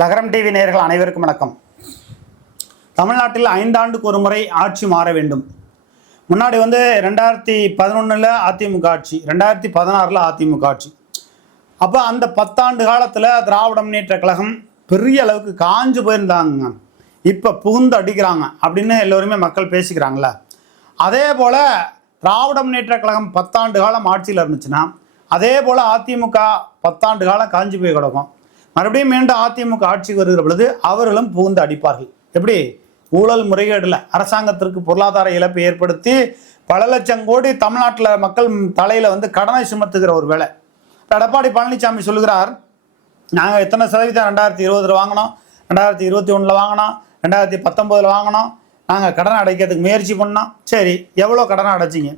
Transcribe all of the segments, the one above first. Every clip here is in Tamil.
லகரம் டிவி நேயர்கள் அனைவருக்கும் வணக்கம். தமிழ்நாட்டில் ஐந்தாண்டுக்கு ஒரு முறை ஆட்சி மாற வேண்டும். முன்னாடி வந்து ரெண்டாயிரத்தி பதினொன்றில் அதிமுக ஆட்சி ரெண்டாயிரத்தி பதினாறில் அதிமுக ஆட்சி. அப்போ அந்த பத்தாண்டு காலத்தில் திராவிட முன்னேற்ற கழகம் பெரிய அளவுக்கு காஞ்சு போயிருந்தாங்க. இப்போ புகுந்து அடிக்கிறாங்க அப்படின்னு எல்லோருமே மக்கள் பேசிக்கிறாங்களே அதே போல் திராவிட முன்னேற்ற கழகம் பத்தாண்டு காலம் ஆட்சியில் இருந்துச்சுன்னா அதே போல் அதிமுக பத்தாண்டு காலம் காஞ்சி போய் கிடக்கும். மறுபடியும் மீண்டும் அதிமுக ஆட்சிக்கு வருகிற பொழுது அவர்களும் புகுந்து அடிப்பார்கள். எப்படி? ஊழல் முறைகேடில் அரசாங்கத்திற்கு பொருளாதார இழப்பை ஏற்படுத்தி பல லட்சம் கோடி தமிழ்நாட்டில் மக்கள் தலையில் வந்து கடனை சுமத்துகிற ஒரு வேலை. எடப்பாடி பழனிசாமி சொல்லுகிறார் நாங்கள் எத்தனை சதவீதம் ரெண்டாயிரத்தி இருபதில் வாங்கினோம் ரெண்டாயிரத்தி இருபத்தி ஒன்றில் வாங்கினோம் ரெண்டாயிரத்தி பத்தொம்போதில் வாங்கினோம் நாங்கள் கடன் அடைக்கிறதுக்கு முயற்சி பண்ணோம். சரி எவ்வளோ கடனை அடைச்சிங்க?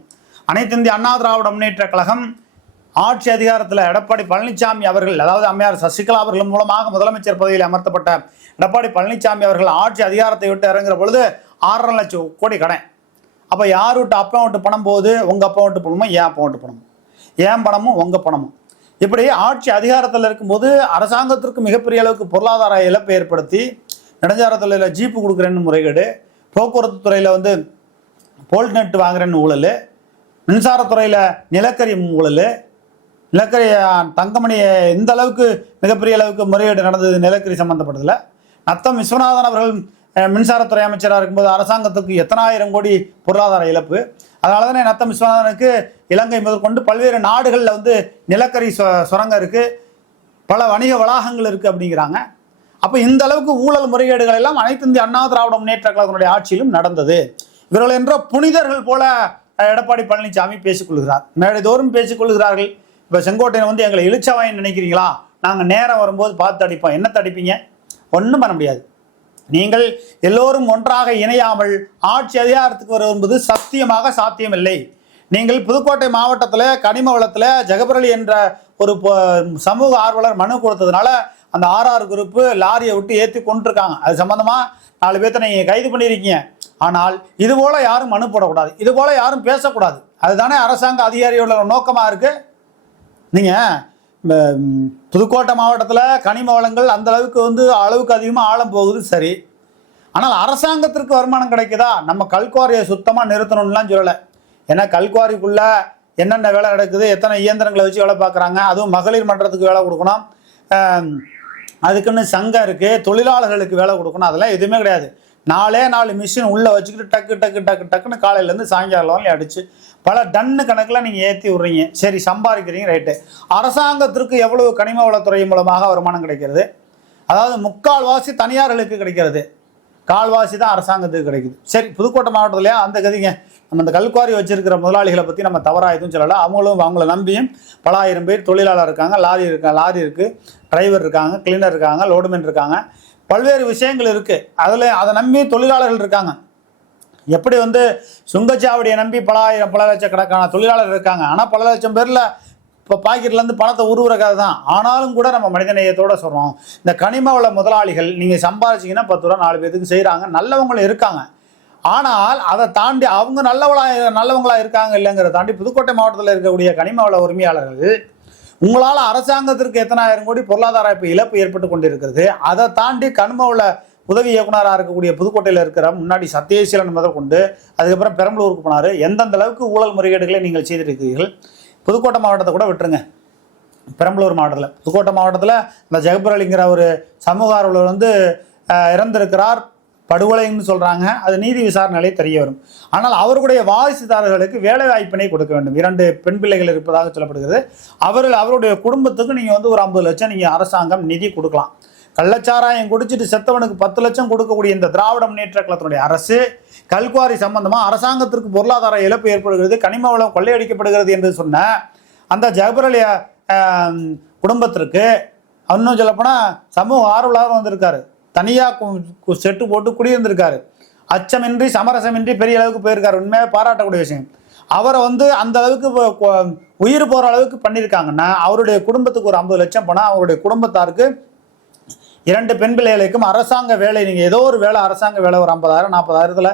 அனைத்து இந்திய அண்ணா திராவிட முன்னேற்ற கழகம் ஆட்சி அதிகாரத்தில் எடப்பாடி பழனிசாமி அவர்கள் அதாவது அம்மையார் சசிகலா அவர்கள் மூலமாக முதலமைச்சர் பதவியில் அமர்த்தப்பட்ட எடப்பாடி பழனிசாமி அவர்கள் ஆட்சி அதிகாரத்தை விட்டு இறங்குற பொழுது ஆறரை லட்சம் கோடி கடன். அப்போ யார் விட்டு அப்பா விட்டு பணம் போகுது? உங்கள் அப்பா விட்டு பணமும் ஏன் அப்பா விட்டு பணமும் ஏன் பணமும் உங்கள் பணமும். இப்படி ஆட்சி அதிகாரத்தில் இருக்கும்போது அரசாங்கத்திற்கு மிகப்பெரிய அளவுக்கு பொருளாதார இழப்பை ஏற்படுத்தி நெடுஞ்சாரத்துறையில் ஜீப்பு கொடுக்குறேன்னு முறைகேடு போக்குவரத்து துறையில் வந்து போல்ட் நெட் வாங்குறேன்னு ஊழல் மின்சாரத்துறையில் நிலக்கரி ஊழல் நிலக்கரி தங்கமணி இந்த அளவுக்கு மிகப்பெரிய அளவுக்கு முறையீடு நடந்தது நிலக்கரி சம்பந்தப்பட்டதில்? நத்தம் விஸ்வநாதன் அவர்கள் மின்சாரத்துறை அமைச்சராக இருக்கும்போது அரசாங்கத்துக்கு எத்தனாயிரம் கோடி பொருளாதார இழப்பு. அதனால தானே நத்தம் விஸ்வநாதனுக்கு இலங்கை முதற்கொண்டு பல்வேறு நாடுகளில் வந்து நிலக்கரி சொ சுரங்கம் இருக்குது பல வணிக வளாகங்கள் இருக்குது அப்படிங்கிறாங்க. அப்போ இந்த அளவுக்கு ஊழல் முறைகேடுகள் எல்லாம் அனைத்து இந்திய அண்ணா திராவிட முன்னேற்ற கழகத்தினுடைய ஆட்சியிலும் நடந்தது. இவர்கள் என்ற புனிதர்கள் போல எடப்பாடி பழனிசாமி பேசிக்கொள்கிறார். மேடைதோறும் பேசிக்கொள்கிறார்கள். இப்போ செங்கோட்டையன் வந்து எங்களை இழிச்சவாயின்னு நினைக்கிறீங்களா? நாங்கள் நேரம் வரும்போது பார்த்து அடிப்போம் என்ன தடிப்பீங்க? ஒன்றும் பண்ண முடியாது. நீங்கள் எல்லோரும் ஒன்றாக இணையாமல் ஆட்சி அதிகாரத்துக்கு வருவது என்பது சத்தியமாக சாத்தியமில்லை. நீங்கள் புதுக்கோட்டை மாவட்டத்தில் கனிம வளத்தில் ஜெகபரளி என்ற ஒரு சமூக ஆர்வலர் மனு கொடுத்ததுனால அந்த ஆர்ஆர் குரூப்பு லாரியை விட்டு ஏற்றி கொண்டிருக்காங்க. அது சம்மந்தமாக நாலு பேர்த்த நீங்கள் கைது பண்ணியிருக்கீங்க ஆனால் இதுபோல் யாரும் மனு போடக்கூடாது. இது போல் யாரும் பேசக்கூடாது. அதுதானே அரசாங்க அதிகாரியோட நோக்கமாக இருக்குது நீங்கள் இந்த புதுக்கோட்டை மாவட்டத்தில் கனிம வளங்கள் அந்த அளவுக்கு வந்து அளவுக்கு அதிகமாக ஆழம் போகுது சரி. ஆனால் அரசாங்கத்திற்கு வருமானம் கிடைக்குதா? நம்ம கல்குவாரியை சுத்தமாக நிறுத்தணும்லாம் சொல்லலை. ஏன்னா கல்குவாரிக்குள்ளே என்னென்ன வேலை நடக்குது எத்தனை இயந்திரங்களை வச்சு வேலை பார்க்குறாங்க அதுவும் மகளிர் மன்றத்துக்கு வேலை கொடுக்கணும். அதுக்குன்னு சங்கம் இருக்குது தொழிலாளர்களுக்கு வேலை கொடுக்கணும் அதெல்லாம் எதுவுமே கிடையாது. நாலே நாலு மிஷின் உள்ளே வச்சுக்கிட்டு டக்கு டக்கு டக்கு டக்குன்னு காலையிலேருந்து சாயங்காலம் வரலையும் அடிச்சு பல டன்னு கணக்கில் நீங்கள் ஏற்றி விட்றீங்க. சரி சம்பாதிக்கிறீங்க ரைட்டு. அரசாங்கத்திற்கு எவ்வளவு கனிம வளத்துறை மூலமாக வருமானம் கிடைக்கிறது? அதாவது முக்கால்வாசி தனியார்களுக்கு கிடைக்கிறது. கால்வாசி தான் அரசாங்கத்துக்கு கிடைக்குது. சரி புதுக்கோட்டை மாவட்டத்திலேயே அந்த கதிங்க. நம்ம இந்த கல்குவாரி வச்சிருக்கிற முதலாளிகளை பற்றி நம்ம தவறாக எதுவும் சொல்லலை. அவங்களும் அவங்கள நம்பியும் பல ஆயிரம் பேர் தொழிலாளர் இருக்காங்க. லாரி இருக்கா லாரி இருக்குது டிரைவர் இருக்காங்க கிளீனர் இருக்காங்க லோடுமேன் இருக்காங்க. பல்வேறு விஷயங்கள் இருக்குது அதில் அதை நம்பி தொழிலாளர்கள் இருக்காங்க. எப்படி வந்து சுங்கச்சாவடியை நம்பி பல ஆயிரம் பல லட்சக்கணக்கான தொழிலாளர் இருக்காங்க. ஆனால் பல லட்சம் பேரில் இப்போ பாக்கெட்லேருந்து பணத்தை உருவுற கதை தான். ஆனாலும் கூட நம்ம மனிதநேயத்தோடு சொல்கிறோம் இந்த கனிம வள முதலாளிகள் நீங்கள் சம்பாதிச்சிங்கன்னா பத்து ரூபா நாலு பேத்துக்கு செய்கிறாங்க நல்லவங்களும் இருக்காங்க. ஆனால் அதை தாண்டி அவங்க நல்லவளாக நல்லவங்களாக இருக்காங்க இல்லைங்கிறத தாண்டி புதுக்கோட்டை மாவட்டத்தில் இருக்கக்கூடிய கனிம வள உரிமையாளர்கள் உங்களால் அரசாங்கத்திற்கு எத்தனாயிரம் கோடி பொருளாதார இப்போ இழப்பு ஏற்பட்டு கொண்டிருக்கிறது. அதை தாண்டி கனிம வள உதவி இயக்குனராக இருக்கக்கூடிய புதுக்கோட்டையில் இருக்கிற முன்னாடி சத்தியசீலன் முதல் கொண்டு அதுக்கப்புறம் பெரம்பலூருக்கு போனார். எந்தெந்த அளவுக்கு ஊழல் முறைகேடுகளை நீங்கள் செய்திருக்கிறீர்கள்? புதுக்கோட்டை மாவட்டத்தை கூட விட்டுருங்க. பெரம்பலூர் மாவட்டத்தில். புதுக்கோட்டை மாவட்டத்தில் இந்த ஜெகபரலிங்கிற ஒரு சமூக ஆர்வலர் வந்து இறந்திருக்கிறார். படுகொலைன்னு சொல்கிறாங்க அது நீதி விசாரணையிலே தெரிய வரும். ஆனால் அவருடைய வாரிசுதாரர்களுக்கு வேலை வாய்ப்பினை கொடுக்க வேண்டும். இரண்டு பெண் பிள்ளைகள் இருப்பதாக சொல்லப்படுகிறது. அவர்கள் அவருடைய குடும்பத்துக்கு நீங்கள் வந்து ஒரு ஐம்பது லட்சம் நீங்கள் அரசாங்கம் நிதி கொடுக்கலாம். கள்ளச்சாராயம் குடிச்சிட்டு செத்தவனுக்கு பத்து லட்சம் கொடுக்கக்கூடிய இந்த திராவிட முன்னேற்ற கழகத்தினுடைய அரசு கல்குவாரி சம்பந்தமாக அரசாங்கத்திற்கு பொருளாதார இழப்பு ஏற்படுகிறது கனிம வளம் கொள்ளையடிக்கப்படுகிறது என்று சொன்ன அந்த ஜெகபரலி குடும்பத்திற்கு இன்னும் சொல்லப்போனால் சமூக ஆர்வலர் வந்திருக்காரு. தனியாக செட்டு போட்டு குடியிருந்திருக்காரு. அச்சமின்றி சமரசமின்றி பெரிய அளவுக்கு போயிருக்காரு. உண்மையாக பாராட்டக்கூடிய விஷயம். அவரை வந்து அந்த அளவுக்கு உயிர் போகிற அளவுக்கு பண்ணியிருக்காங்கன்னா அவருடைய குடும்பத்துக்கு ஒரு ஐம்பது லட்சம் போனால் அவருடைய குடும்பத்தாருக்கு இரண்டு பெண் பிள்ளைகளுக்கும் அரசாங்க வேலை நீங்கள் ஏதோ ஒரு வேலை அரசாங்க வேலை ஒரு ஐம்பதாயிரம் நாற்பதாயிரத்தில்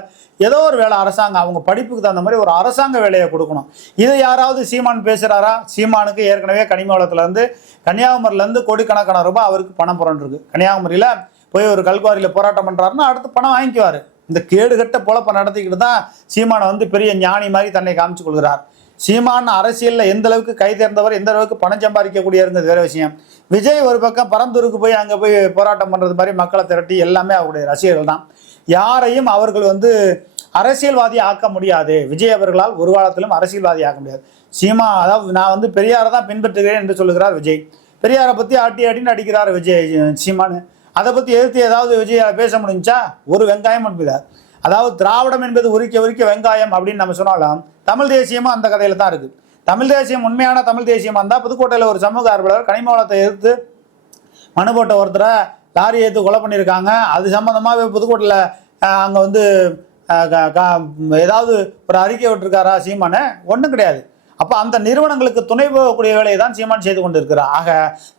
ஏதோ ஒரு வேலை அரசாங்கம் அவங்க படிப்புக்கு தகுந்த மாதிரி ஒரு அரசாங்க வேலையை கொடுக்கணும். இது யாராவது சீமான் பேசுகிறாரா சீமானுக்கு ஏற்கனவே கனிம வளத்துலேருந்து கன்னியாகுமரியிலேருந்து கோடிக்கணக்கான ரூபாய் அவருக்கு பணம் புரண்டிருக்கு. கன்னியாகுமரியில் போய் ஒரு கல்குவாரியில் போராட்டம் பண்ணுறாருன்னா அடுத்து பணம் வாங்கிக்குவார். இந்த கேடுகட்ட பொழப்பை நடத்திக்கிட்டு தான் சீமானை வந்து பெரிய ஞானி மாதிரி தன்னை காமிச்சு கொள்கிறார். சீமான் அரசியலில் எந்த அளவுக்கு கை தேர்ந்தவர் எந்த அளவுக்கு பணம் சம்பாதிக்கக்கூடியவருங்கிறது வேற விஷயம். விஜய் ஒரு பக்கம் பரந்தூருக்கு போய் அங்கே போய் போராட்டம் பண்ணுறது மாதிரி மக்களை திரட்டி எல்லாமே அவருடைய ரசிகர்கள் தான். யாரையும் அவர்கள் வந்து அரசியல்வாதி ஆக்க முடியாது. விஜய் அவர்களால் ஒரு காலத்திலும் அரசியல்வாதி ஆக்க முடியாது. சீமா அதாவது நான் வந்து பெரியாரை தான் பின்பற்றுகிறேன் என்று சொல்லுகிறார் விஜய். பெரியாரை பற்றி ஆட்டி ஆட்டின்னு அடிக்கிறார் விஜய் சீமானு. அதை பற்றி எதிர்த்து ஏதாவது விஜய் பேச முடிஞ்சா ஒரு வெங்காயம் அனுப்பிதார் அதாவது திராவிடம் என்பது உரிக்க உரிக்க வெங்காயம் அப்படின்னு நம்ம சொன்னாலும் தமிழ் தேசியமும் அந்த கதையில தான் இருக்கு. தமிழ் தேசியம் உண்மையான தமிழ் தேசியமாக இருந்தால் புதுக்கோட்டையில் ஒரு சமூக ஆர்வலர் கனிம வளத்தை எதிர்த்து மனு போட்ட ஒருத்தரை லாரி ஏற்று கொலை பண்ணியிருக்காங்க. அது சம்மந்தமாக புதுக்கோட்டையில் அங்கே வந்து க- க- ஏதாவது ஒரு அறிக்கை விட்டுருக்காரா சீமானு? ஒன்றும் கிடையாது. அப்போ அந்த நிறுவனங்களுக்கு துணை போகக்கூடிய வேலையை தான் சீமான் செய்து கொண்டிருக்கிறார். ஆக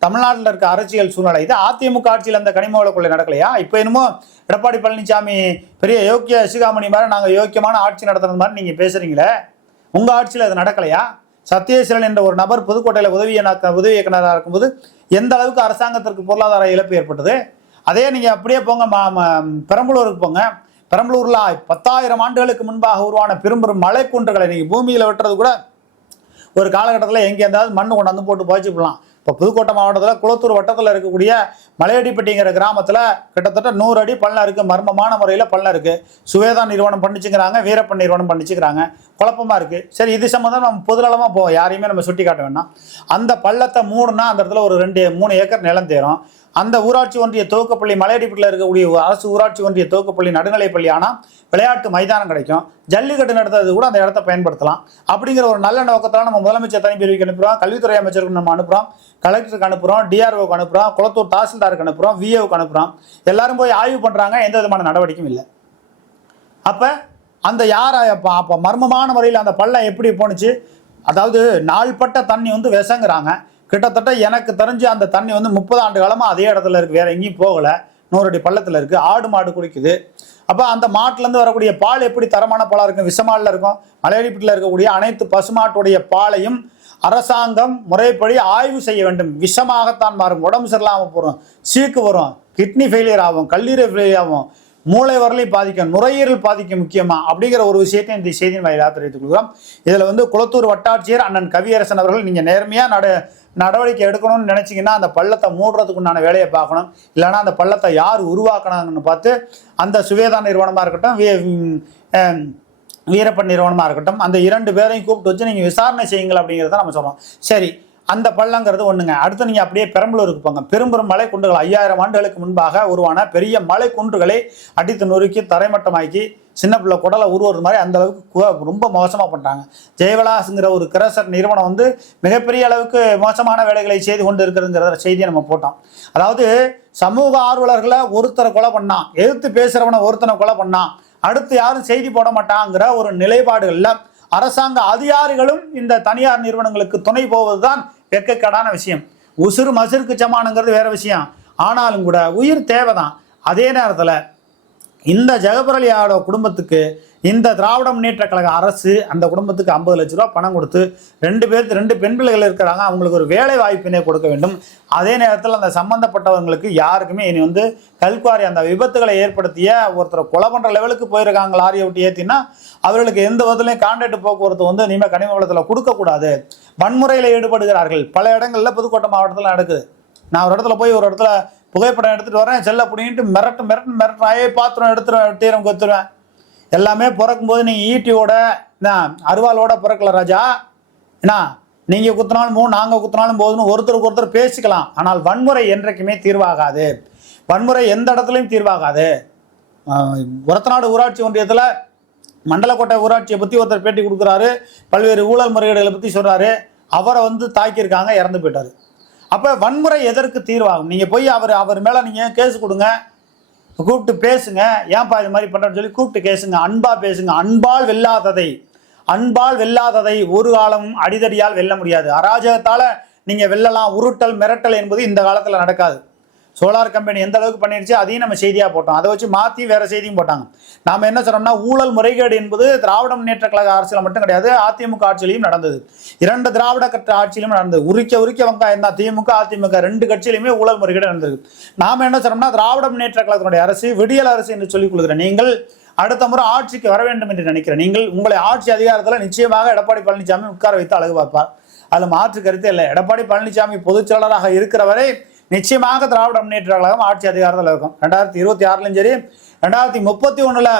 தமிழ்நாட்டில் இருக்க அரசியல் சூழ்நிலை இது அதிமுக ஆட்சியில் அந்த கனிம வளக்குள்ளே நடக்கலையா? இப்போ என்னமோ எடப்பாடி பழனிசாமி பெரிய யோக்கிய சிகாமணி மாதிரி நாங்கள் யோக்கியமான ஆட்சி நடத்துறது மாதிரி நீங்கள் பேசுகிறீங்களே உங்கள் ஆட்சியில் அது நடக்கலையா? சத்யேஸ்வரன் என்ற ஒரு நபர் புதுக்கோட்டையில் உதவி இயக்க- உதவி இயக்குநராக இருக்கும்போது எந்த அளவுக்கு அரசாங்கத்திற்கு பொருளாதார இழப்பு ஏற்பட்டது? அதே நீங்கள் அப்படியே போங்க மா பெரம்பலூருக்கு போங்க. பெரம்பலூரில் பத்தாயிரம் ஆண்டுகளுக்கு முன்பாக உருவான பெரும்பெரும் மலைக்குன்றுகளை நீங்கள் பூமியில் வெட்டுறது கூட ஒரு காலகட்டத்தில் எங்கே இருந்தாலும் மண் கொண்டாந்து போட்டு புதைச்சிப்படலாம் இப்போ புதுக்கோட்டை மாவட்டத்தில் குளத்தூர் வட்டத்தில் இருக்கக்கூடிய மலையடிப்பட்டிங்கிற கிராமத்தில் கிட்டத்தட்ட நூறு அடி பள்ளம் இருக்குது மர்மமான முறையில் பள்ளம் இருக்குது சுவேதா நிறுவனம் பண்ணிச்சுக்கிறாங்க வீரப்பன் நிறுவனம் பண்ணிச்சுக்கிறாங்க குழப்பமா இருக்குது சரி இது சம்மந்தம் நம்ம பொதுநலமாக போவோம். யாரையுமே நம்ம சுட்டி காட்ட வேண்டாம். அந்த பள்ளத்தை மூணுனா அந்த இடத்துல ஒரு ரெண்டு மூணு ஏக்கர் நிலம் தேரும். அந்த ஊராட்சி ஒன்றிய துவக்கப்பள்ளி மலையடிப்பட்டில் இருக்கக்கூடிய அரசு ஊராட்சி ஒன்றிய துவக்கப்பள்ளி நடுநிலைப்பள்ளி ஆனால் விளையாட்டு மைதானம் கிடைக்கும். ஜல்லிக்கட்டு நடத்துறது கூட அந்த இடத்த பயன்படுத்தலாம். அப்படிங்கிற ஒரு நல்ல நோக்கத்தில் நம்ம முதலமைச்சர் தனிப்பிரிவுக்கு அனுப்புகிறோம் கல்வித்துறை அமைச்சருக்கு நம்ம அனுப்புகிறோம் கலெக்டருக்கு அனுப்புகிறோம் டிஆர்ஓக்கு அனுப்புகிறோம் குளத்தூர் தாசில்தாருக்கு அனுப்புகிறோம் விஏவுக்கு அனுப்புகிறோம் எல்லாரும் போய் ஆய்வு பண்ணுறாங்க எந்த விதமான நடவடிக்கையும் இல்லை. அப்போ அந்த யார் அப்போ அப்போ மர்மமான முறையில் அந்த பள்ளம் எப்படி போணுச்சு? அதாவது நாள்பட்ட தண்ணி வந்து விஷங்கிறாங்க. கிட்டத்தட்ட எனக்கு தெரிஞ்சு அந்த தண்ணி வந்து முப்பது ஆண்டு காலமாக அதே இடத்துல இருக்குது வேற எங்கேயும் போகலை. நூறு அடி பள்ளத்தில் இருக்குது ஆடு மாடு குடிக்குது. அப்போ அந்த மாட்டிலேருந்து வரக்கூடிய பால் எப்படி தரமான பாலாக இருக்கும்? விஷமாலில் இருக்கும். மலையடிப்பட்டில் இருக்கக்கூடிய அனைத்து பசுமாட்டுடைய பாலையும் அரசாங்கம் முறைப்படி ஆய்வு செய்ய வேண்டும். விஷமாகத்தான் மாறும். உடம்பு சரியில்லாமல் போகிறோம் சீக்கு வரும். கிட்னி ஃபெயிலியர் ஆகும். கல்லீரல் ஃபெயிலியர் ஆகும். மூளை வரலையும் பாதிக்கும். நுரையீரல் பாதிக்கும் முக்கியமாக அப்படிங்கிற ஒரு விஷயத்தை இந்த செய்தியின் வாயிலாக தெரிவித்துக் கொள்கிறோம். இதில் வந்து குளத்தூர் வட்டாட்சியர் அண்ணன் கவியரசன் அவர்கள் நீங்கள் நேர்மையாக நட நடவடிக்கை எடுக்கணும்னு நினச்சிங்கன்னா அந்த பள்ளத்தை மூடுறதுக்கு உண்டான வேலையை பார்க்கணும். இல்லைன்னா அந்த பள்ளத்தை யார் உருவாக்கணும்னு பார்த்து அந்த சுவேதா நிறுவனமாக இருக்கட்டும் வீரப்பன் நிறுவனமாக இருக்கட்டும் அந்த இரண்டு பேரையும் கூப்பிட்டு வச்சு நீங்கள் விசாரணை செய்யுங்கள் அப்படிங்கிறத நம்ம சொல்கிறோம் சரி அந்த பள்ளங்கிறது ஒன்றுங்க அடுத்து நீங்கள் அப்படியே பெரம்பலூருக்கு போங்க. பெரும்பெரும் மலை குன்றுகள் ஐயாயிரம் ஆண்டுகளுக்கு முன்பாக உருவான பெரிய மலை குன்றுகளை அடித்து நொறுக்கி தரைமட்டமாக்கி சின்ன பிள்ளை குடலை உருவது மாதிரி அந்த அளவுக்கு ரொம்ப மோசமாக பண்ணுறாங்க ஜெயவிலாஸ்ங்கிற ஒரு கிரசர் நிறுவனம் வந்து மிகப்பெரிய அளவுக்கு மோசமான வேலைகளை செய்து கொண்டு இருக்கிறதுங்கிற செய்தியை நம்ம போட்டோம். அதாவது சமூக ஆர்வலர்களை ஒருத்தரை கொலை பண்ணான். எதிர்த்து பேசுகிறவனை ஒருத்தனை கொலை பண்ணான். அடுத்து யாரும் செய்தி போட மாட்டாங்கிற ஒரு நிலைப்பாடுகளில் அரசாங்க அதிகாரிகளும் இந்த தனியார் நிறுவனங்களுக்கு துணை போவதுதான் வெக்கக்கடான விஷயம். உசுறு மசுருக்கு சமானங்கிறது வேற விஷயம். ஆனாலும் கூட உயிர் தேவைதான். அதே நேரத்தில் இந்த ஜெகபரலியாவோட குடும்பத்துக்கு இந்த திராவிட முன்னேற்ற கழக அரசு அந்த குடும்பத்துக்கு ஐம்பது லட்ச ரூபா பணம் கொடுத்து ரெண்டு பேர் ரெண்டு பெண் பிள்ளைகள் இருக்கிறாங்க. அவங்களுக்கு ஒரு வேலை வாய்ப்பினை கொடுக்க வேண்டும். அதே நேரத்தில் அந்த சம்பந்தப்பட்டவங்களுக்கு யாருக்குமே இனி வந்து கல்குவாரி அந்த விபத்துகளை ஏற்படுத்திய ஒருத்தரை கொலை பண்ணுற லெவலுக்கு போயிருக்காங்க. லாரியை விட்டு ஏற்றினா அவர்களுக்கு எந்த விதத்துலையும் கான்ட்ராக்ட் போக்குவரத்து வந்து இனிமேல் கனிம வளத்தில் கொடுக்கக்கூடாது வன்முறையில் ஈடுபடுகிறார்கள். பல இடங்களில் புதுக்கோட்டை மாவட்டத்தில் நடக்குது. நான் ஒரு இடத்துல போய் ஒரு இடத்துல புகைப்படம் எடுத்துட்டு வரேன் செல்ல பிடிங்கிட்டு மிரட்டு மிரட்டு மிரட்டு ஆயே பாத்திரம் எடுத்துருவேன் டீரம் கொத்துருவேன். எல்லாமே பிறக்கும்போது நீங்கள் ஈட்டியோட என்ன அருவாளோட பிறக்கல ராஜா. என்ன நீங்கள் குத்தினாலும் மூணு நாங்கள் குத்தினாலும் போதுன்னு ஒருத்தருக்கு ஒருத்தர் பேசிக்கலாம். ஆனால் வன்முறை என்றைக்குமே தீர்வாகாது. வன்முறை எந்த இடத்துலையும் தீர்வாகாது. உரத்தநாடு ஊராட்சி ஒன்றியத்தில் மண்டலக்கோட்டை ஊராட்சியை பற்றி ஒருத்தர் பேட்டி கொடுக்குறாரு. பல்வேறு ஊழல் முறைகேடுகளை பற்றி சொல்கிறாரு அவரை வந்து தாக்கியிருக்காங்க இறந்து போயிட்டாரு. அப்போ வன்முறை எதற்கு தீர்வாகும்? நீங்கள் போய் அவர் அவர் மேலே நீங்கள் கேஸ் கொடுங்க? கூப்பிட்டு பேசுங்க. ஏன்பா இது மாதிரி பண்ணுறேன்னு சொல்லி கூப்பிட்டு கேசுங்க. அன்பாக பேசுங்க. அன்பால் வெல்லாததை. அன்பால் வெல்லாததை ஒரு காலமும் அடிதடியால் வெல்ல முடியாது. அராஜகத்தால் நீங்கள் வெல்லலாம். உருட்டல் மிரட்டல் என்பது இந்த காலத்தில் நடக்காது. சோலார் கம்பெனி எந்த அளவுக்கு பண்ணிடுச்சு அதையும் நம்ம செய்தியாக போட்டோம். அதை வச்சு மாற்றி வேறு செய்தியும் போட்டாங்க. நாம் என்ன சொன்னோம்னா ஊழல் முறைகேடு என்பது திராவிட முன்னேற்ற கழக அரசியல் மட்டும் கிடையாது அதிமுக ஆட்சியிலையும் நடந்தது. இரண்டு திராவிட கட்ட ஆட்சியிலும் நடந்தது. உரிக்க உரிக்க வெங்காயம் தான். திமுக அதிமுக ரெண்டு கட்சியிலுமே ஊழல் முறைகேடு நடந்தது நாம் என்ன சொன்னோம்னா திராவிட முன்னேற்ற கழகத்தினுடைய அரசு விடியல் அரசு என்று சொல்லிக் கொள்கிற நீங்கள் அடுத்த முறை ஆட்சிக்கு வர வேண்டும் என்று நினைக்கிறேன். நீங்கள் உங்களை ஆட்சி அதிகாரத்தில் நிச்சயமாக எடப்பாடி பழனிசாமி உட்கார வைத்து அழகு பார்ப்பார். அதில் மாற்று கருத்தே இல்லை. எடப்பாடி பழனிசாமி பொதுச் செயலராக இருக்கிற வரை நிச்சயமாக திராவிட முன்னேற்ற கழகம் ஆட்சி அதிகாரத்தில் இருக்கும். ரெண்டாயிரத்தி இருபத்தி ஆறுலையும் சரி ரெண்டாயிரத்தி முப்பத்தி ஒன்றில்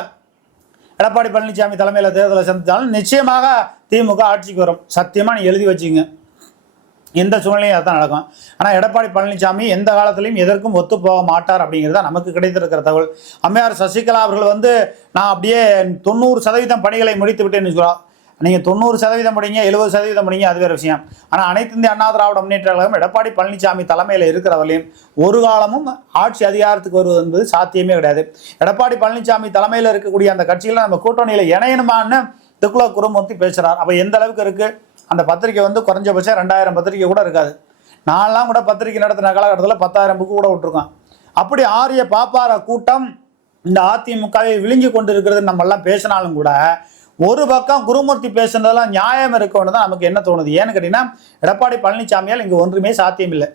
எடப்பாடி பழனிசாமி தலைமையில் தேர்தலை சந்தித்தாலும் நிச்சயமாக திமுக ஆட்சிக்கு வரும். சத்தியமாக நீ எழுதி வச்சுங்க. எந்த சூழ்நிலையும் அதுதான் நடக்கும். ஆனால் எடப்பாடி பழனிசாமி எந்த காலத்திலையும் எதற்கும் ஒத்து போக மாட்டார் அப்படிங்கிறது தான் நமக்கு கிடைத்திருக்கிற தகவல். அம்மையார் சசிகலா அவர்கள் வந்து நான் அப்படியே தொண்ணூறு சதவீதம் பணிகளை முடித்து விட்டேன்னு சொல்கிறார் நீங்கள் தொண்ணூறு சதவீதம் முடிங்க எழுபது சதவீதம் முடிங்க அது வேறு விஷயம். ஆனால் அனைத்து இந்திய அண்ணா திராவிட முன்னேற்ற கழகம் எடப்பாடி பழனிசாமி தலைமையில் இருக்கிறவர்களையும் ஒரு காலமும் ஆட்சி அதிகாரத்துக்கு வருவது என்பது சாத்தியமே கிடையாது. எடப்பாடி பழனிசாமி தலைமையில் இருக்கக்கூடிய அந்த கட்சியில் நம்ம கூட்டணியில் இணையணுமான்னு திக்குலா குருமூர்த்தி பேசுகிறார் அப்போ எந்த அளவுக்கு இருக்குது அந்த பத்திரிக்கை வந்து குறைஞ்சபட்சம் ரெண்டாயிரம் பத்திரிக்கை கூட இருக்காது. நான்லாம் கூட பத்திரிக்கை நடத்தின காலகட்டத்தில் பத்தாயிரம் புக்கு கூட விட்டுருக்கான். அப்படி ஆரிய பாப்பார கூட்டம் இந்த அதிமுகவை விழுங்கி கொண்டு இருக்கிறது நம்ம எல்லாம் பேசினாலும் கூட ஒரு பக்கம் குருமூர்த்தி பேசுனதெல்லாம் நியாயம் இருக்கணும் தான் நமக்கு என்ன தோணுது? ஏன்னு கேட்டீங்கன்னா எடப்பாடி பழனிசாமியால் இங்கே ஒன்றுமே சாத்தியம் இல்லை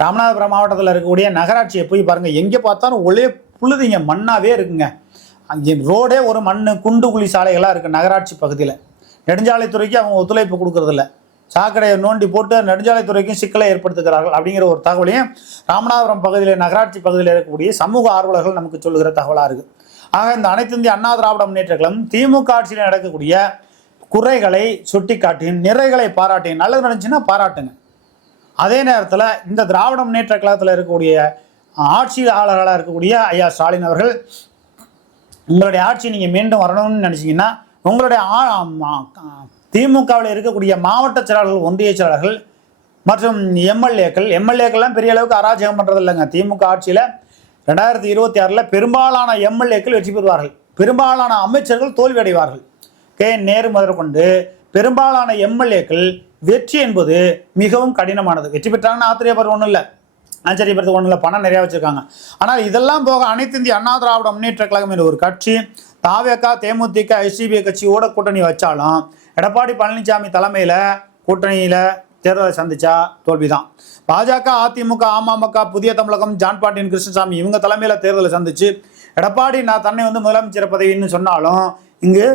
ராமநாதபுரம் மாவட்டத்தில் இருக்கக்கூடிய நகராட்சியை போய் பாருங்கள் எங்கே பார்த்தாலும் ஒளே புழுதிங்க மண்ணாவே இருக்குங்க. அங்கே ரோடே ஒரு மண் குண்டு குழி சாலைகளாக இருக்குது நகராட்சி பகுதியில். நெடுஞ்சாலைத்துறைக்கு அவங்க ஒத்துழைப்பு கொடுக்குறதில்ல. சாக்கடையை நோண்டி போட்டு நெடுஞ்சாலைத்துறைக்கும் சிக்கலை ஏற்படுத்துகிறார்கள் அப்படிங்கிற ஒரு தகவலையும் ராமநாதபுரம் பகுதியில் நகராட்சி பகுதியில் இருக்கக்கூடிய சமூக ஆர்வலர்கள் நமக்கு சொல்லுகிற தகவலாக இருக்குது ஆக இந்த அனைத்து இந்திய அண்ணா திராவிட முன்னேற்ற கழகம் திமுக ஆட்சியில் நடக்கக்கூடிய குறைகளை சுட்டிக்காட்டி நிறைகளை பாராட்டியும் நல்லது நடந்துச்சுன்னா பாராட்டுங்க. அதே நேரத்தில் இந்த திராவிட முன்னேற்ற கழகத்தில் இருக்கக்கூடிய ஆட்சியாளர்களாக இருக்கக்கூடிய ஐயா ஸ்டாலின் அவர்கள் உங்களுடைய ஆட்சி நீங்கள் மீண்டும் வரணும்னு நினச்சிங்கன்னா உங்களுடைய திமுகவில் இருக்கக்கூடிய மாவட்ட செயலாளர்கள் ஒன்றிய செயலாளர்கள் மற்றும் எம்எல்ஏக்கள் எம்எல்ஏக்கள்லாம் பெரிய அளவுக்கு அராஜகம் பண்ணுறது இல்லைங்க திமுக ஆட்சியில் ரெண்டாயிரத்தி இருபத்தி ஆறில் பெரும்பாலான எம்எல்ஏக்கள் வெற்றி பெறுவார்கள். பெரும்பாலான அமைச்சர்கள் தோல்வி அடைவார்கள் கே நேரு முதற்கொண்டு பெரும்பாலான எம்எல்ஏக்கள் வெற்றி என்பது மிகவும் கடினமானது. வெற்றி பெற்றாங்கன்னு ஆச்சரியப்படுறது ஒன்றும் இல்லை. ஆச்சரியப்படுறது ஒன்றும் இல்லை. பணம் நிறையா வச்சுருக்காங்க. ஆனால் இதெல்லாம் போக அனைத்து இந்திய அண்ணா திராவிட முன்னேற்ற கழகம் என்ற ஒரு கட்சி தாவேக்கா தேமுதிக ஐசிபிஐ கட்சியோட கூட்டணி வச்சாலும் எடப்பாடி பழனிசாமி தலைமையில் கூட்டணியில் தேர்தலை சந்திச்சா தோல்விதான். பாஜக அதிமுக அமமுக புதிய தமிழகம் ஜான் பாண்டியன் கிருஷ்ணசாமி இவங்க தலைமையில் தேர்தலை சந்திச்சு எடப்பாடி நான் தன்னை வந்து முதலமைச்சர் பதவின்னு சொன்னாலும் இங்கு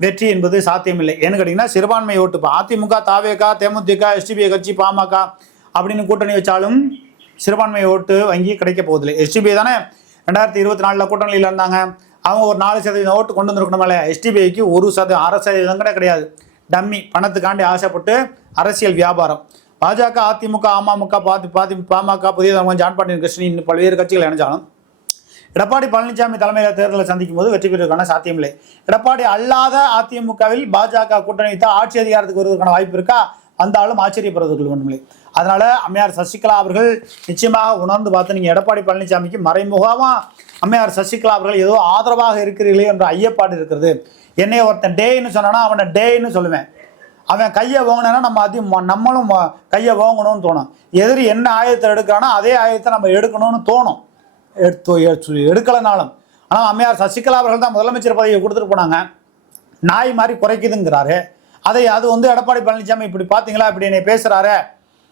வெற்றி என்பது சாத்தியமில்லை. ஏன்னு கேட்டிங்கன்னா சிறுபான்மை ஓட்டு. இப்போ அதிமுக தாவேகா தேமுதிக எஸ்டிபிஐ கட்சி பாமக அப்படின்னு கூட்டணி வச்சாலும் சிறுபான்மை ஓட்டு வங்கி கிடைக்க போவதில்லை. எஸ்டிபிஐ தானே ரெண்டாயிரத்தி இருபத்தி நாலில் கூட்டணியில் இருந்தாங்க. அவங்க ஒரு நாலு சதவீதம் ஓட்டு கொண்டு வந்திருக்கணுமில்ல எஸ்டிபிஐக்கு ஒரு சதவீதம் அரை சதவீதம் கூட கிடையாது. டம்மி பணத்துக்காண்டி ஆசைப்பட்டு அரசியல் வியாபாரம். பாஜக அதிமுக அமமுக பாதி பாதி பாமக புதிய தலைவர் ஜான் பாண்டியன் கிருஷ்ணன் இன்னும் பல்வேறு கட்சிகள் இணைஞ்சாலும் எடப்பாடி பழனிசாமி தலைமையில் தேர்தலை சந்திக்கும் போது வெற்றி பெறுவதற்கான சாத்தியமில்லை. எடப்பாடி அல்லாத அதிமுகவில் பாஜக கூட்டணி வைத்தால் ஆட்சி அதிகாரத்துக்கு வருவதற்கான வாய்ப்பு இருக்கா? வந்தாலும் ஆளும் ஆச்சரியப்படுவதற்கு ஒன்றுமில்லை. அதனால அம்மையார் சசிகலா அவர்கள் நிச்சயமாக உணர்ந்து பார்த்து நீங்கள் எடப்பாடி பழனிசாமிக்கு மறைமுகமாக அம்மையார் சசிகலா அவர்கள் ஏதோ ஆதரவாக இருக்கிறீர்களே என்ற ஐயப்பாடு இருக்கிறது. என்னைய ஒருத்தன் டேன்னு சொன்னானா அவனை டேன்னு சொல்லுவேன். அவன் கையை ஓங்கினா நம்ம அதையும் நம்மளும் கையை ஓங்கணும்னு தோணும். எதிரி என்ன ஆயுதத்தை எடுக்கிறானோ அதே ஆயுதத்தை நம்ம எடுக்கணும்னு தோணும். எடுத்து எடுத்து- எடுக்கலைனாலும். ஆனால் அம்மையார் சசிகலா அவர்கள் தான் முதலமைச்சர் பதவியை கொடுத்துட்டு போனாங்க. நாய் மாதிரி குறைக்குதுங்கிறாரு. அதை அது வந்து எடப்பாடி பழனிசாமி இப்படி பார்த்தீங்களா இப்படி என்னை பேசுகிறாரு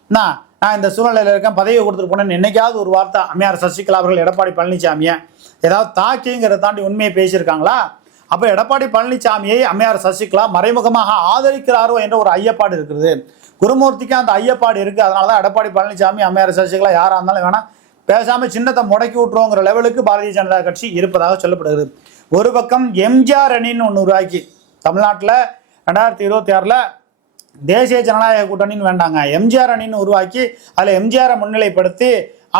நான் நான் இந்த சூழ்நிலையில் இருக்கேன் பதவியை கொடுத்துட்டு போனேன்னு என்னைக்காவது ஒரு வார்த்தை அம்மையார் சசிகலா அவர்கள் எடப்பாடி பழனிசாமியை ஏதாவது தாக்கிங்கிறத தாண்டி உண்மையை பேசியிருக்காங்களா? அப்போ எடப்பாடி பழனிசாமியை அம்மையார் சசிகலா மறைமுகமாக ஆதரிக்கிறாரோ என்ற ஒரு ஐயப்பாடு இருக்குது குருமூர்த்திக்கு அந்த ஐயப்பாடு இருக்குது அதனால தான் எடப்பாடி பழனிசாமி அம்மையார் சசிகலா யாராக இருந்தாலும் வேணாம் பேசாமல் சின்னத்தை முடக்கி விட்டுருவோங்கிற லெவலுக்கு பாரதிய ஜனதா கட்சி இருப்பதாக சொல்லப்படுகிறது. ஒரு பக்கம் எம்ஜிஆர் அணின்னு ஒன்று உருவாக்கி தமிழ்நாட்டில் ரெண்டாயிரத்தி இருபத்தி ஆறில் தேசிய ஜனநாயக கூட்டணின்னு வேண்டாங்க. எம்ஜிஆர் அணின்னு உருவாக்கி அதில் எம்ஜிஆரை முன்னிலைப்படுத்தி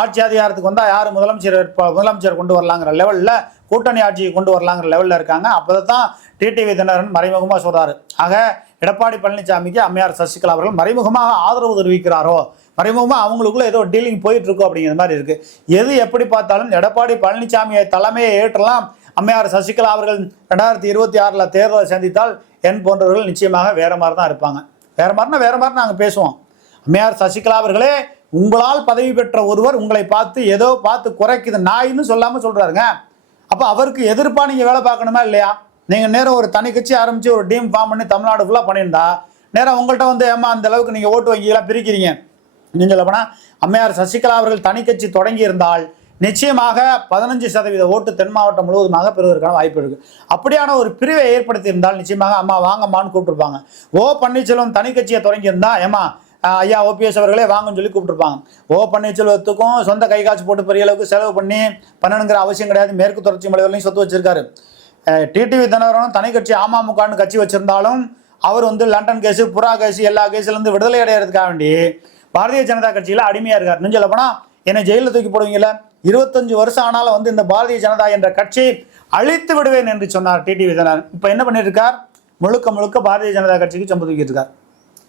ஆட்சி அதிகாரத்துக்கு வந்தால் யார் முதலமைச்சர் முதலமைச்சர் கொண்டு வரலாங்கிற லெவலில் கூட்டணி ஆட்சியை கொண்டு வரலாங்கிற லெவலில் இருக்காங்க. அப்போ தான் டிடிவி தினகரன் மறைமுகமாக சொல்கிறாரு ஆக எடப்பாடி பழனிசாமிக்கு அம்மையார் சசிகலா அவர்கள் மறைமுகமாக ஆதரவு தெரிவிக்கிறாரோ? மறைமுகமாக அவங்களுக்குள்ள ஏதோ டீலிங் போயிட்டு இருக்கோ அப்படிங்கிற மாதிரி இருக்கு. எது எப்படி பார்த்தாலும் எடப்பாடி பழனிசாமியை தலைமையை ஏற்றலாம். அம்மையார் சசிகலா அவர்கள் ரெண்டாயிரத்தி இருபத்தி ஆறில் தேர்தலை சந்தித்தால் என் போன்றவர்கள் நிச்சயமாக வேற மாதிரி தான் இருப்பாங்க. வேற மாதிரினா வேற மாதிரி நாங்கள் பேசுவோம். அம்மையார் சசிகலா அவர்களே உங்களால் பதவி பெற்ற ஒருவர் உங்களை பார்த்து ஏதோ பார்த்து குறைக்குது. நாயின்னு சொல்லாமல் சொல்கிறாருங்க அப்போ அவருக்கு எதிர்ப்பாக நீங்கள் வேலை பார்க்கணுமா இல்லையா? நீங்கள் நேரம் ஒரு தனி கட்சி ஆரம்பித்து ஒரு டீம் ஃபார்ம் பண்ணி தமிழ்நாடு ஃபுல்லாக பண்ணியிருந்தா நேரம் உங்கள்கிட்ட வந்து ஏமா அந்த அளவுக்கு நீங்கள் ஓட்டு வங்கிகளாக பிரிக்கிறீங்க? நீங்கள் சொல்ல அம்மையார் சசிகலா அவர்கள் தனி கட்சி தொடங்கியிருந்தால் நிச்சயமாக பதினஞ்சு சதவீத ஓட்டு தென் மாவட்டம் முழுவதுமாக பெறுவதற்கான வாய்ப்பு இருக்குது அப்படியான ஒரு பிரிவை ஏற்படுத்தி இருந்தால் நிச்சயமாக அம்மா வாங்கம்மான்னு கூப்பிட்டுருப்பாங்க. ஓ பன்னீர்செல்வம் தனி கட்சியை தொடங்கியிருந்தா ஏமா ஐயா ஓபிஎஸ் அவர்களே வாங்கன்னு சொல்லி கூப்பிட்டுருப்பாங்க. ஓ பன்னீர்செல்வத்துக்கும் சொந்த கை காசு போட்டு பெரிய அளவுக்கு செலவு பண்ணி பண்ணணுங்கிற அவசியம் கிடையாது. மேற்கு தொடர்ச்சி மலைவரையும் சொத்து வச்சிருக்காரு. டிடிவி தினகரனும் தனி கட்சி அமமுகன்னு கட்சி வச்சிருந்தாலும் அவர் வந்து லண்டன் கேஸு புறா கேஸு எல்லா கேஸ்லேருந்து விடுதலை அடையிறதுக்காக வேண்டி பாரதிய ஜனதா கட்சியில் அடிமையாக இருக்கார். இன்னும் சொல்ல போனால் என்னை ஜெயிலில் தூக்கி போடுவீங்கல்ல? இருபத்தஞ்சு வருஷம் ஆனாலும் வந்து இந்த பாரதிய ஜனதா என்ற கட்சி அழித்து விடுவேன் என்று சொன்னார் டிடிவி தினகரன். இப்போ என்ன பண்ணியிருக்கார் முழுக்க முழுக்க பாரதிய ஜனதா கட்சிக்கு சொம்பு தூக்கிட்டு இருக்கார்.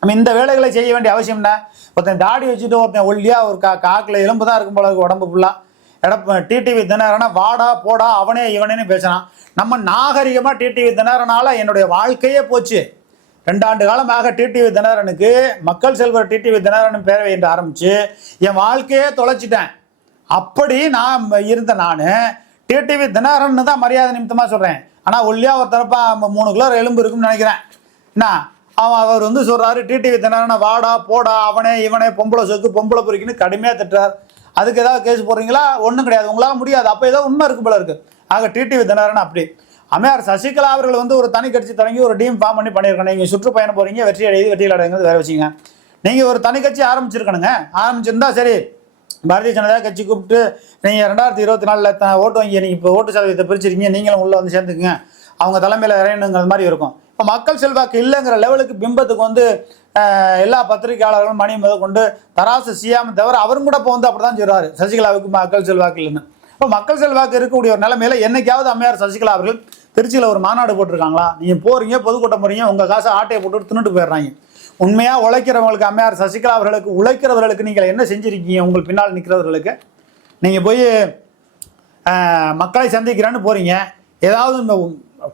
நம்ம இந்த வேலைகளை செய்ய வேண்டிய அவசியம் என்ன? ஒருத்தன் தாடி வச்சுட்டு ஒருத்தன் ஒல்லியா ஒரு கா காக்கில் எலும்பு தான் இருக்கும் போல உடம்பு ஃபுல்லாக எடப்ப டிடிவி தினகரனா வாடா போடா அவனே இவனேன்னு பேசினான். நம்ம நாகரிகமாக டிடிவி தினகரனால என்னுடைய வாழ்க்கையே போச்சு. ரெண்டாண்டு காலமாக டிடிவி தினகரனுக்கு மக்கள் செல்வர் டிடிவி தினகரன் பேரவை என்று ஆரம்பிச்சு என் வாழ்க்கையே தொலைச்சிட்டேன். அப்படி நான் இருந்த நான் டிடிவி தினகரன் தான் மரியாதை நிமித்தமாக சொல்கிறேன் ஆனால் ஒல்லியா ஒரு தரப்பா மூணு கிலோ எலும்பு இருக்கும்னு நினைக்கிறேன். என்ன? அவன் அவர் வந்து சொல்கிறாரு டிடிவி தினகரனை வாடா போடா அவனே இவனே பொம்பளை சொக்கு பொம்பளை பொறிக்கின்னு கடுமையாக திட்டுறார். அதுக்கு ஏதாவது கேஸ் போடுறீங்களா? ஒன்றும் கிடையாது. உங்களால் முடியாது. அப்போ ஏதோ உண்மை இருக்கு போல இருக்கு. ஆக டிடிவி தினகரன் அப்படி. அம்மையார் சசிகலா அவர்கள் வந்து ஒரு தனி கட்சி தொடங்கி ஒரு டீம் ஃபார்ம் பண்ணி பண்ணியிருக்கணும் நீங்கள் சுற்றுப்பயணம் போகிறீங்க வெற்றி அடையுது வெற்றியில் அடையுங்கிறது வேற வச்சுங்க நீங்கள் ஒரு தனி கட்சி ஆரம்பிச்சிருக்கணுங்க. ஆரம்பிச்சிருந்தா சரி பாரதிய ஜனதா கட்சி கூப்பிட்டு நீங்கள் ரெண்டாயிரத்தி இருபத்தி நாலில் ஓட்டு வாங்கி நீங்கள் இப்போ ஓட்டு சதவீதத்தை பிரிச்சிருக்கீங்க நீங்களும் உள்ளே வந்து சேர்ந்துக்குங்க. அவங்க தலைமையில் இறையணுங்கிற மாதிரி இருக்கும். இப்போ மக்கள் செல்வாக்கு இல்லைங்கிற லெவலுக்கு பிம்பத்துக்கு வந்து எல்லா பத்திரிகையாளர்களும் மணி முதல் கொண்டு தராசு செய்யாமல் தவிர அவரும் கூட இப்போ வந்து அப்படி தான் சொல்கிறாரு சசிகலாவுக்கு மக்கள் செல்வாக்கு இல்லைன்னு. இப்போ மக்கள் செல்வாக்கு இருக்கக்கூடிய ஒரு நிலைமையில என்னைக்காவது அம்மையார் சசிகலா அவர்கள் திருச்சியில் ஒரு மாநாடு போட்டிருக்காங்களா? நீங்கள் போறீங்க பொதுக்கூட்டம் போறீங்க உங்கள் காசை ஆட்டையை போட்டு தின்னுட்டு போயிடுறாங்க. உண்மையாக உழைக்கிறவங்களுக்கு அம்மையார் சசிகலா அவர்களுக்கு உழைக்கிறவர்களுக்கு நீங்கள் என்ன செஞ்சிருக்கீங்க? உங்கள் பின்னால் நிற்கிறவர்களுக்கு? நீங்கள் போய் மக்களை சந்திக்கிறேன்னு போறீங்க. ஏதாவது இந்த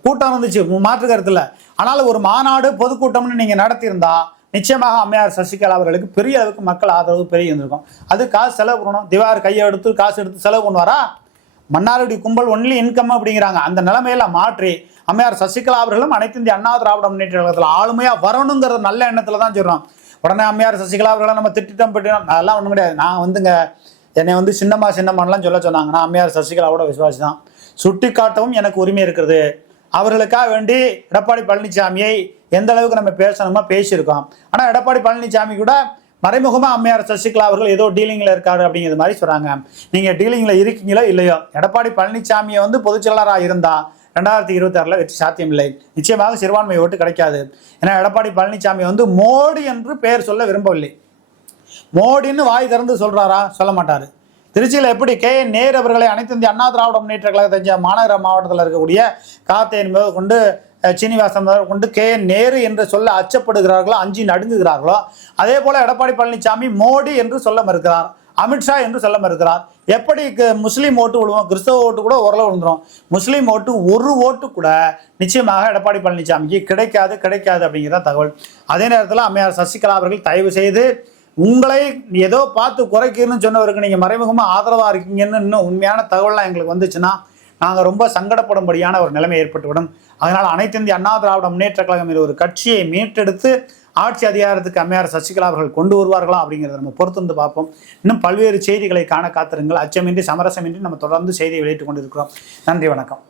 கூட்டம் இருந்துச்சு. மாற்று கருத்தில். ஆனாலும் ஒரு மாநாடு பொதுக்கூட்டம்னு நீங்கள் நடத்தியிருந்தா நிச்சயமாக அம்மையார் சசிகலா அவர்களுக்கு பெரிய அளவுக்கு மக்கள் ஆதரவு பெரிய இருந்திருக்கும். அது காசு செலவு பண்ணணும். திவார் கையை எடுத்து காசு எடுத்து செலவு பண்ணுவாரா? மன்னாருடைய கும்பல் ஒன்லி இன்கம் அப்படிங்கிறாங்க. அந்த நிலைமையில மாற்றி அம்மையார் சசிகலா அவர்களும் அனைத்து இந்திய அண்ணா திராவிட முன்னேற்ற கழகத்தில் ஆளுமையா வரணுங்கிற நல்ல எண்ணத்துல தான் சொல்றோம். உடனே அம்மையார் சசிகலா அவர்களை நம்ம திட்டம் பட்டினோம் அதெல்லாம் ஒன்றும் கிடையாது. நான் வந்துங்க என்னை வந்து சின்னம்மா சின்னம்மான்லாம் சொல்ல சொன்னாங்க. நான் அம்மையார் சசிகலாவோட விசுவாசி தான் சுட்டி காட்டவும் எனக்கு உரிமை இருக்குது அவர்களுக்காக வேண்டி எடப்பாடி பழனிசாமியை எந்த அளவுக்கு நம்ம பேசணுமோ பேசியிருக்கோம். ஆனால் எடப்பாடி பழனிசாமி கூட மறைமுகமா அம்மையார் சசிகலா அவர்கள் ஏதோ டீலிங்கில் இருக்காரு அப்படிங்கிறது மாதிரி சொல்கிறாங்க நீங்கள் டீலிங்கில் இருக்கீங்களோ இல்லையோ எடப்பாடி பழனிசாமியை வந்து பொதுச் இருந்தால் ரெண்டாயிரத்தி இருபத்தி ஆறில் வெற்றி சாத்தியமில்லை. நிச்சயமாக சிறுபான்மை ஓட்டு கிடைக்காது. ஏன்னா எடப்பாடி பழனிசாமி வந்து மோடி என்று பெயர் சொல்ல விரும்பவில்லை. மோடின்னு வாய் திறந்து சொல்கிறாரா சொல்ல மாட்டார். திருச்சியில் எப்படி கே. என். நேர் அவர்களை அனைத்து இந்திய அண்ணா திராவிட முன்னேற்ற கழகத்தை மாநகர மாவட்டத்தில் இருக்கக்கூடிய காத்தேன் முதல் கொண்டு சீனிவாசம் சீனிவாசன் முதல் கொண்டு கே. என். நேரு என்று சொல்ல அச்சப்படுகிறார்களோ அஞ்சு நடுங்குகிறார்களோ அதே போல எடப்பாடி பழனிசாமி மோடி என்று சொல்ல மறுக்கிறார் அமித்ஷா என்று சொல்ல மறுக்கிறார். எப்படி முஸ்லீம் ஓட்டு விழுவோம்? கிறிஸ்தவ ஓட்டு கூட ஓரளவு விழுந்துரும். முஸ்லீம் ஓட்டு ஒரு ஓட்டு கூட நிச்சயமாக எடப்பாடி பழனிசாமிக்கு கிடைக்காது கிடைக்காது அப்படிங்கிற தகவல். அதே நேரத்தில் அம்மையார் சசிகலா அவர்கள் தயவு செய்து உங்களை ஏதோ பார்த்து குறைக்கணும்னு சொன்னவருக்கு நீங்கள் மறைமுகமாக ஆதரவாக இருக்கீங்கன்னு இன்னும் உண்மையான தகவல்லாம் எங்களுக்கு வந்துச்சுன்னா நாங்கள் ரொம்ப சங்கடப்படும்படியான ஒரு நிலைமை ஏற்பட்டுவிடும். அதனால் அனைத்து இந்திய அண்ணா திராவிட முன்னேற்ற கழகம் என்ற ஒரு கட்சியை மீட்டெடுத்து ஆட்சி அதிகாரத்துக்கு அம்மையார் சசிகலா அவர்கள் கொண்டு வருவார்களா அப்படிங்கிறத நம்ம பொறுத்திருந்து பார்ப்போம். இன்னும் பல்வேறு செய்திகளை காண காத்திருங்கள். அச்சமின்றி சமரசமின்றி நம்ம தொடர்ந்து செய்தியை வெளியிட்டுக் கொண்டிருக்கிறோம். நன்றி வணக்கம்.